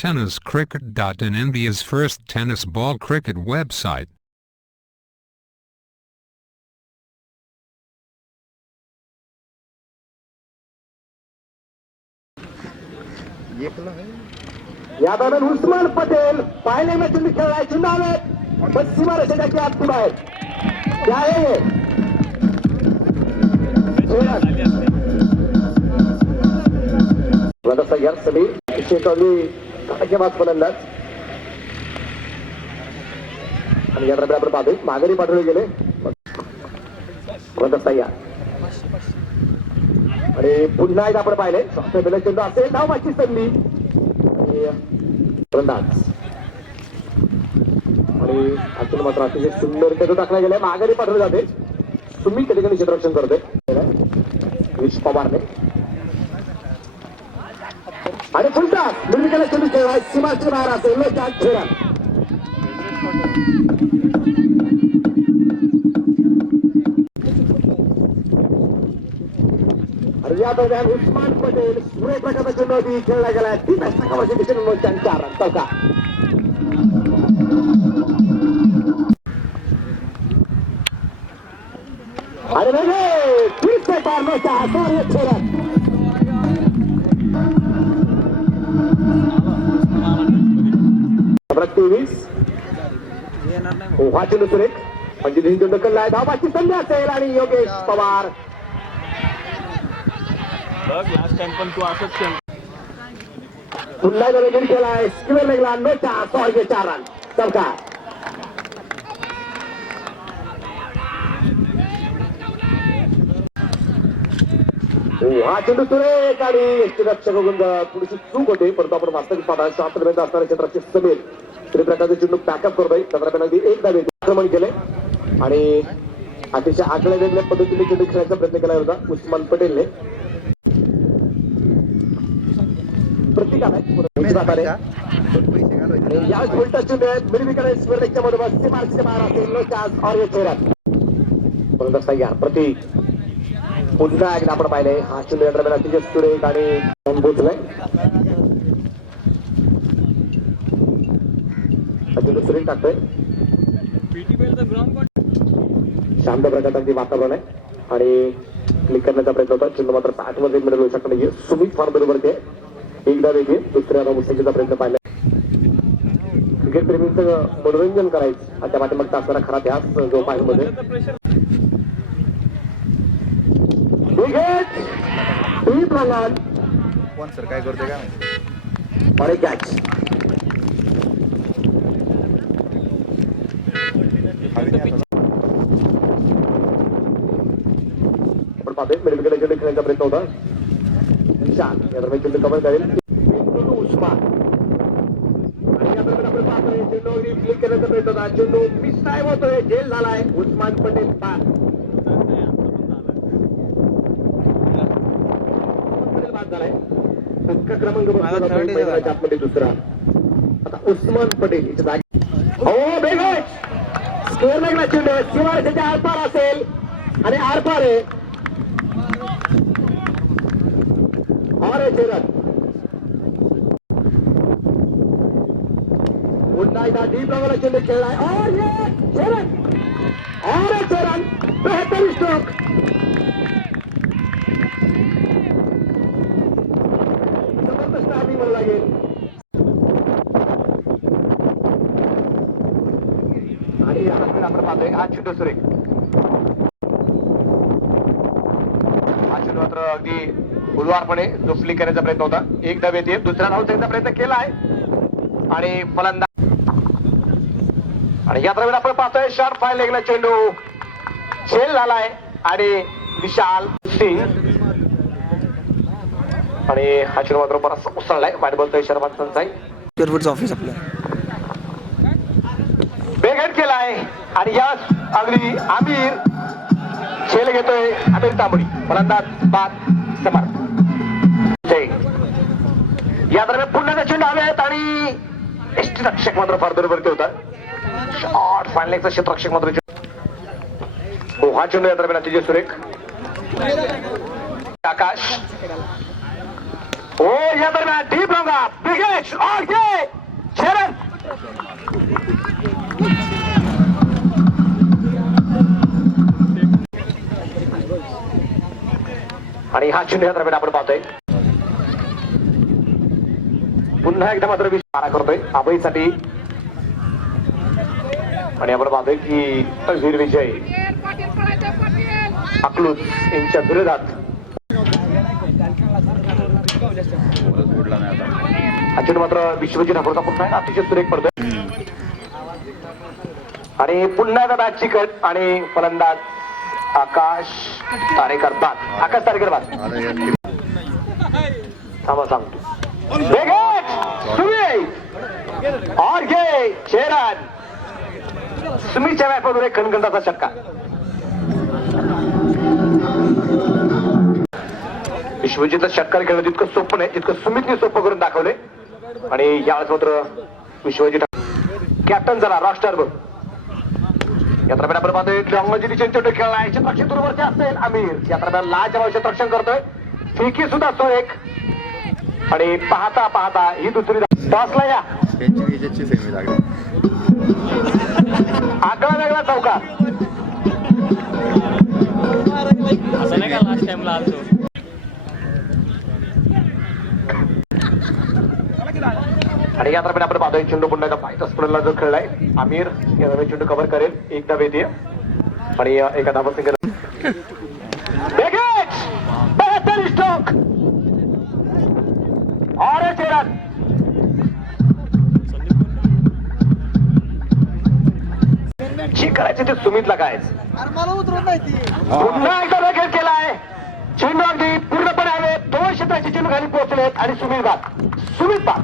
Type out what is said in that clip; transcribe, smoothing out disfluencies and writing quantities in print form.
TennisCricket.in, India's first tennis ball cricket website. या दरम्यान उस्मान पटेल पाहिले में चुंडी खेळलाय चुंडावे पश्चिमा रशेदाची आत बाहेर क्या आहे हे वदसा यार समीर शेतवली धक्केबाज फलंदाज आणि या दरम्यान आपण पाहतोय माघारी पाठवले गेले वदसा यार आणि पुन्हा एकदा आपण पाहिले पहिला चेंडू असेल धाव मागची संधी फलंदाज आणि अतुल मात्र अतिशय सुंदर चेंडू टाकला गेलाय माघारी पाठवले जाते तुम्ही त्या ठिकाणी क्षेत्ररक्षण करतोय विश पवारने आणि पुन्हा निर्मिकेला चेंडू खेळला सीमाच्या बाहेर असेल चार खेळा या दरम्यान उस्मान पटेल सूर्यप्रकाशचा चेंडू खेळला गेला 3 षटकांवरची दिशेने 4 रन चौका अरे वेगळे 30 से पार में 6 रन नंबर 23 हा चेंडू सुरेख म्हणजे तीन चेंडू खेळलाय धावाची संधी असेल आणि योगेश पवार लास्ट टाइम पण तू असंच खेळ पुन्हा वेगळी खेळाय स्क्वेअर लेगला 4 रन चौका हा चेंडू सुरेख आणि यष्टीरक्षक थोडीशी चूक होते परंतु आपण वास्तविक पाहता 7 पर्यंत असणारे क्षेत्राचे समीर श्रीप्रकाशचे चेंडू पॅकअप करतोय चंद्रपेनांनी एक धावे आक्रमण केले आणि अतिशय आगळ्या वेगळ्या पद्धतीने चेंडू खेळायचा प्रयत्न केला होता उस्मान पटेलने यावेळेस उलटा चेंडू आहे मिरवीकडे स्वर्णच्या मधोमध सीमारेषेच्या बाहेर असेल नो चान्स और ये चेहरा फलंदाज तयार प्रति पुन्हा एकदा आपण पाहिले हा चेंडू या दरम्यान अतिशय सुरेख आणि बोचलाय चेंडू सुरेख टाकतोय शांत प्रकारचे वातावरण आहे आणि क्लिक करण्याचा प्रयत्न होता चेंडू मात्र बॅटमध्ये मिडल होऊ शकत नाहीये सुमित फार बरोबर ते एकदा वेगळी दुसऱ्या मुसंगीचा प्रयत्न पाहिला क्रिकेट प्रेमींचं मनोरंजन करायचं त्या पाठीमागचा असणारा खरा ध्यास जो पाहिजे कोण सर काय करतोय का और एक कॅच आपण पाहतोय मिडविकेट चेंडू खेळण्याचा प्रयत्न होता निशान या दरम्यान चेंडू कव्हर करेल उस्मान आणि या दरम्यान आपण पाहतोय चेंडू क्लिक करण्याचा प्रयत्न होता चेंडू मिस टाइम होतोय झेल झालाय उस्मान पटेल बाद झालाय संख्या क्रमांक आतमध्ये दुसरा आता उस्मान पटेल याच्या जागी हो बेगो स्कोअर लागला चेंडू सीमारेषेच्या आरपार असेल आणि आरपार आहे और रन पुन्हा एकदा डीप लेवलला चेंडू खेळलाय और ये रन और रन 72 स्ट्रोक जबरदस्त आधी मला लागेल आणि यानंतर आपण पाहतोय हा चेंडू सुरेख हा चेंडू मात्र अगदी उलवारपणे जो फ्लिक करण्याचा प्रयत्न होता एक धाव येते दुसऱ्या धावचा प्रयत्न केला आहे आणि फलंदाज आणि या दरम्यान आपण पाहतोय शॉर्ट फाय लेगला चेंडू झेल झालाय आणि विशाल सिंग आणि हा चेंडू मात्र बराच उसळलाय वाईट बोलतोय शर्मा संचाई ऑफिस आपलं बेगेट केलाय आणि या अगदी आमिर झेल घेतोय आमिर तांबडी फलंदाज बाद समर्थ या दरम्यान पुन्हा चेंडू आले आहेत आणि यष्टीरक्षक मात्र फार बरोबर होता शॉर्ट फायनलचा क्षेत्ररक्षक मात्र हा चेंडू या दरम्यान अतिशय सुरेख आकाश ओ या दरम्यान डीप लॉंगा बिगे कॅच ओके शरद आणि हा चेंडू या दरम्यान आपण पाहतोय पुन्हा एकदा मात्र मारा करतोय अभयसाठी आणि आपण पाहतोय की वीर विजय अकलूज यांच्या विरोधात उडला नाही आता. हा चेंडू मात्र विश्वजित ठाकूरचा पुन्हा एकदा अतिशय सुरेख पडतोय आणि पुन्हा एकदा बॅट चिकट आणि फलंदाज आकाश तारेकर बाद आकाश तारेकर बाद अरे यार, थांबा सांगतो और घे चेरन सुमीच्या व्यापावर एक खणखंडाचा षटका विश्वजितला षटकार खेळणं तितकं सोपं नाही जितकं सुमितने सोपं करून दाखवले आणि यावेळेस मात्र विश्वजित कॅप्टन झाला रॉस्टर बघ या दरम्यान आपण पाहतोय लॉंगमजिरी चेंडू खेळला क्षेत्ररक्षक असेल आमिर या दरम्यान लाजवाब क्षेत्ररक्षण करतोय फिकी सुद्धा तो एक आणि पाहता पाहता ही दुसरी टॉसला या त्यांची विजेची सेमी लागली. आगळा वेगळा चौका असं नाही का लास्ट टाइमला आलतो. आणि या दरम्यान आपण पाहतोय चेंडू पुन्हा एकदा फायदा स्पर्धेला जो खेळलाय आमिर या दरम्यान चेंडू कव्हर करेल एकदा वेदी आणि एका धावत सिंगल बेहतर स्ट्रोक और एक रन जी करायचे ते सुमितला काय पुन्हा एकदा रगेल केलाय चेंडू अगदी पूर्णपणे हवे दोन क्षेत्राचे चेंडू खाली पोहोचलेत आणि सुमित बाद